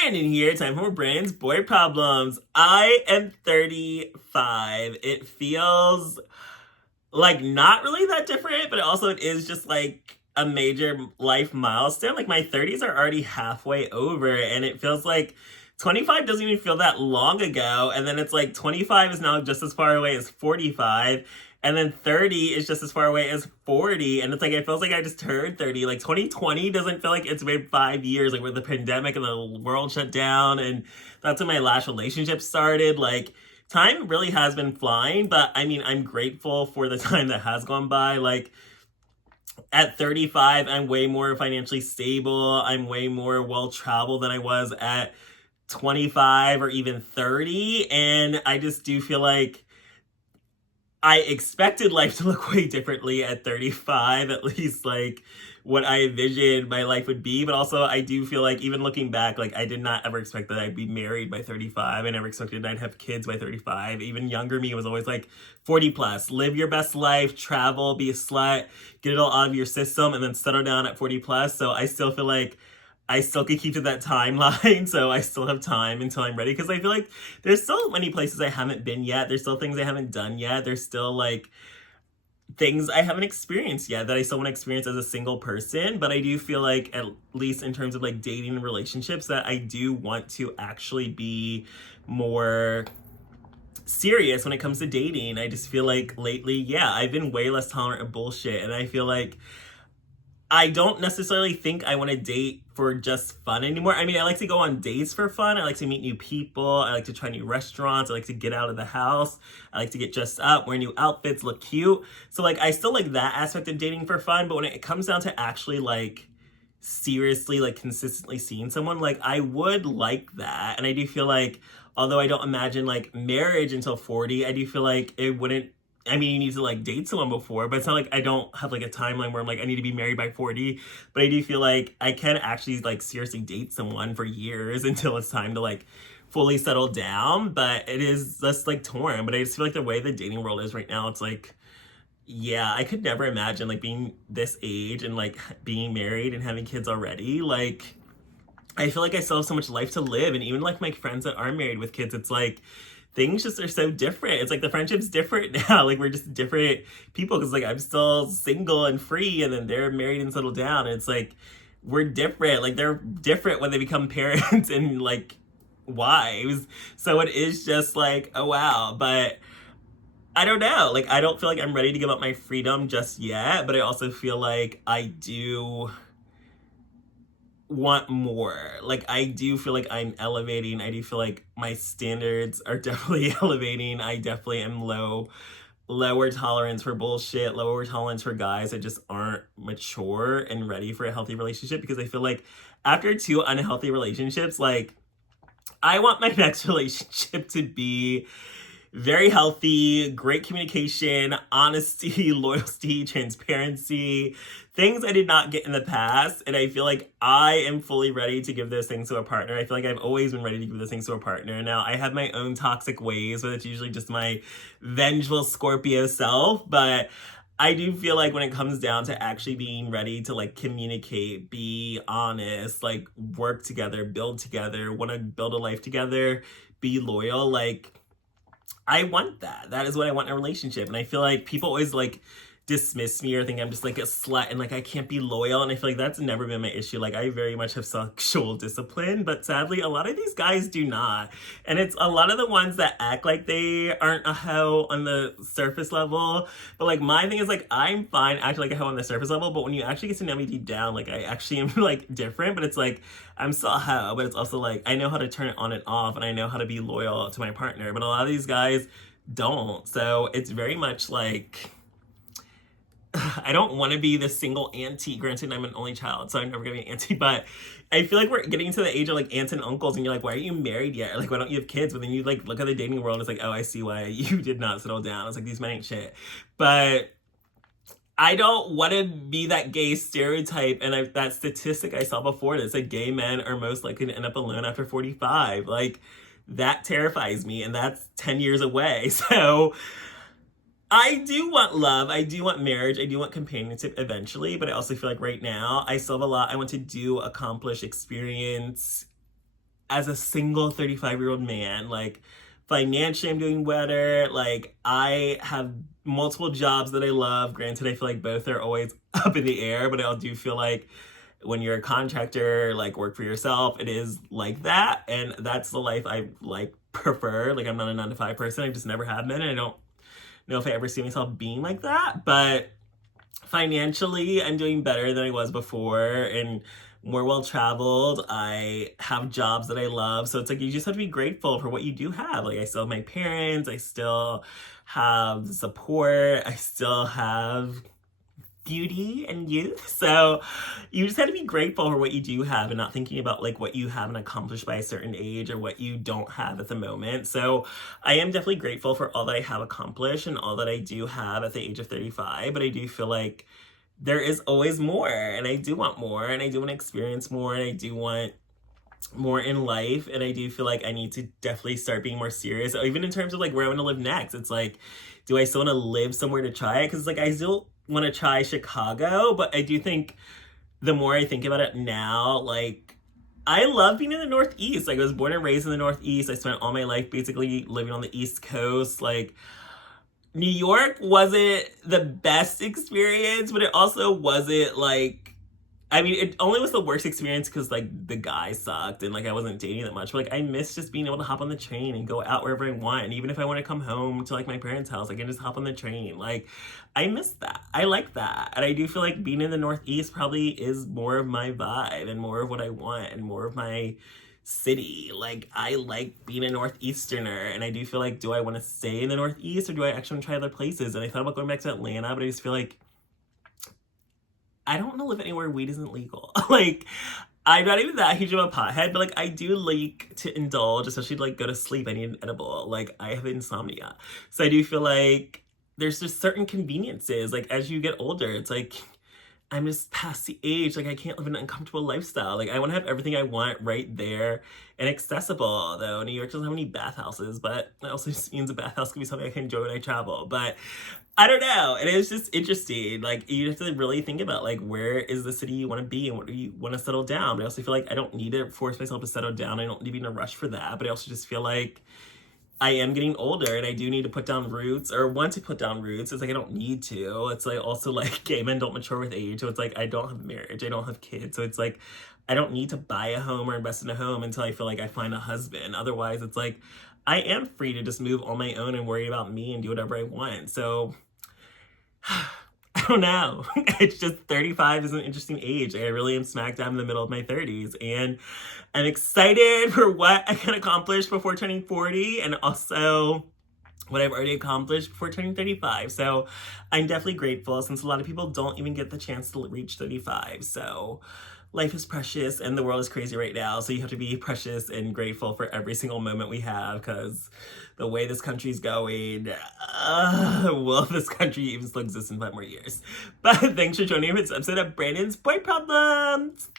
Branden here. Time for Branden's Boy Problems. I am 35. It feels like not really that different, but also it is just like a major life milestone. Like my 30s are already halfway over, and it feels like 25 doesn't even feel that long ago. And then it's like 25 is now just as far away as 45. And then 30 is just as far away as 40. And it's like, it feels like I just turned 30. Like 2020 doesn't feel like it's been 5 years, like with the pandemic and the world shut down. And that's when my last relationship started. Like, time really has been flying, but I mean, I'm grateful for the time that has gone by. Like, at 35, I'm way more financially stable. I'm way more well traveled than I was at 25 or even 30. And I just do feel like I expected life to look way differently at 35, at least like what I envisioned my life would be. But also, I do feel like even looking back, like I did not ever expect that I'd be married by 35. I never expected I'd have kids by 35. Even younger me was always like 40 plus, live your best life, travel, be a slut, get it all out of your system, and then settle down at 40 plus. So I still feel like I still could keep to that timeline, so I still have time until I'm ready. Because I feel like there's still many places I haven't been yet. There's still things I haven't done yet. There's still like things I haven't experienced yet that I still want to experience as a single person. But I do feel like, at least in terms of like dating and relationships, that I do want to actually be more serious when it comes to dating. I just feel like lately, yeah, I've been way less tolerant of bullshit. And I feel like I don't necessarily think I want to date for just fun anymore. I mean, I like to go on dates for fun. I like to meet new people. I like to try new restaurants. I like to get out of the house. I like to get dressed up, wear new outfits, look cute. So like, I still like that aspect of dating for fun. But when it comes down to actually like seriously, like consistently seeing someone, like I would like that. And I do feel like, although I don't imagine like marriage until 40, I do feel like it wouldn't, I mean, you need to like date someone before, but it's not like I don't have like a timeline where I'm like, I need to be married by 40. But I do feel like I can actually like seriously date someone for years until it's time to like fully settle down. But it is just like torn. But I just feel like the way the dating world is right now, it's like, yeah, I could never imagine like being this age and like being married and having kids already. Like, I feel like I still have so much life to live. And even like my friends that are married with kids, it's like, things just are so different. It's like the friendship's different now. Like, we're just different people, because like I'm still single and free, and then they're married and settled down. And it's like we're different. Like, they're different when they become parents and like wives. So it is just like, oh wow. But I don't know. Like, I don't feel like I'm ready to give up my freedom just yet. But I also feel like I do want more. Like, I do feel like I'm elevating. I do feel like my standards are definitely elevating. I definitely am lower tolerance for bullshit, lower tolerance for guys that just aren't mature and ready for a healthy relationship. Because I feel like after 2 unhealthy relationships, like, I want my next relationship to be very healthy, great communication, honesty, loyalty, transparency, things I did not get in the past. And I feel like I am fully ready to give those things to a partner. I feel like I've always been ready to give those things to a partner. Now, I have my own toxic ways, but it's usually just my vengeful Scorpio self. But I do feel like when it comes down to actually being ready to like communicate, be honest, like work together, build together, want to build a life together, be loyal, like, I want that. That is what I want in a relationship. And I feel like people always like dismiss me or think I'm just like a slut and like I can't be loyal. And I feel like that's never been my issue. Like, I very much have sexual discipline, but sadly a lot of these guys do not. And it's a lot of the ones that act like they aren't a hoe on the surface level. But like, my thing is like, I'm fine acting like a hoe on the surface level, but when you actually get to know me deep down, like I actually am like different. But it's like, I'm still a hoe, but it's also like I know how to turn it on and off, and I know how to be loyal to my partner. But a lot of these guys don't. So it's very much like, I don't want to be the single auntie. Granted, I'm an only child, so I'm never gonna be an auntie, but I feel like we're getting to the age of like aunts and uncles, and you're like, why aren't you married yet? Or like, why don't you have kids? But then you like look at the dating world, and it's like, oh, I see why you did not settle down. It's like, these men ain't shit. But I don't want to be that gay stereotype. And that statistic I saw before that said gay men are most likely to end up alone after 45. Like, that terrifies me, and that's 10 years away. So I do want love. I do want marriage. I do want companionship eventually. But I also feel like right now I still have a lot I want to do, accomplish, experience, as a single 35-year-old man. Like, financially, I'm doing better. Like, I have multiple jobs that I love. Granted, I feel like both are always up in the air, but I do feel like when you're a contractor, like work for yourself, it is like that. And that's the life I like prefer. Like, I'm not a 9 to 5 person. I just never have been. And I don't know if I ever see myself being like that. But financially, I'm doing better than I was before and more well traveled. I have jobs that I love. So it's like you just have to be grateful for what you do have. Like, I still have my parents, I still have support, I still have beauty and youth. So you just have to be grateful for what you do have and not thinking about like what you haven't accomplished by a certain age or what you don't have at the moment. So I am definitely grateful for all that I have accomplished and all that I do have at the age of 35, but I do feel like there is always more, and I do want more, and I do want to experience more, and I do want more in life, and I do feel like I need to definitely start being more serious, even in terms of like where I want to live next. It's like, do I still want to live somewhere to try it? Because like I still want to try Chicago, but I do think the more I think about it now, like I love being in the Northeast. Like, I was born and raised in the Northeast. I spent all my life basically living on the East Coast. Like, New York wasn't the best experience, but it also wasn't like, I mean, it only was the worst experience because like the guy sucked and like I wasn't dating that much. But like I miss just being able to hop on the train and go out wherever I want. And even if I want to come home to like my parents' house, I can just hop on the train. Like, I miss that. I like that. And I do feel like being in the Northeast probably is more of my vibe and more of what I want and more of my city. Like, I like being a Northeasterner, and I do feel like, do I want to stay in the Northeast or do I actually want to try other places? And I thought about going back to Atlanta, but I just feel like I don't want to live anywhere weed isn't legal. Like, I'm not even that huge of a pothead, but like I do like to indulge, especially to like go to sleep. I need an edible. Like, I have insomnia. So I do feel like there's just certain conveniences. Like, as you get older, it's like I'm just past the age. Like, I can't live an uncomfortable lifestyle. Like, I want to have everything I want right there and accessible. Though New York doesn't have any bathhouses, but that also just means a bathhouse can be something I can enjoy when I travel. But I don't know. And it's just interesting. Like, you have to really think about like, where is the city you want to be and what do you want to settle down. But I also feel like I don't need to force myself to settle down. I don't need to be in a rush for that. But I also just feel like I am getting older and I do need to put down roots or want to put down roots. It's like I don't need to. It's like also like gay men don't mature with age. So it's like I don't have marriage. I don't have kids. So it's like I don't need to buy a home or invest in a home until I feel like I find a husband. Otherwise, it's like I am free to just move on my own and worry about me and do whatever I want. So I don't know. It's just 35 is an interesting age. I really am smack dab in the middle of my 30s. And I'm excited for what I can accomplish before turning 40 and also what I've already accomplished before turning 35. So I'm definitely grateful since a lot of people don't even get the chance to reach 35. So life is precious and the world is crazy right now. So you have to be precious and grateful for every single moment we have because the way this country's going, will this country even still exist in 5 more years? But thanks for joining me for this episode of Branden's Boy Problems.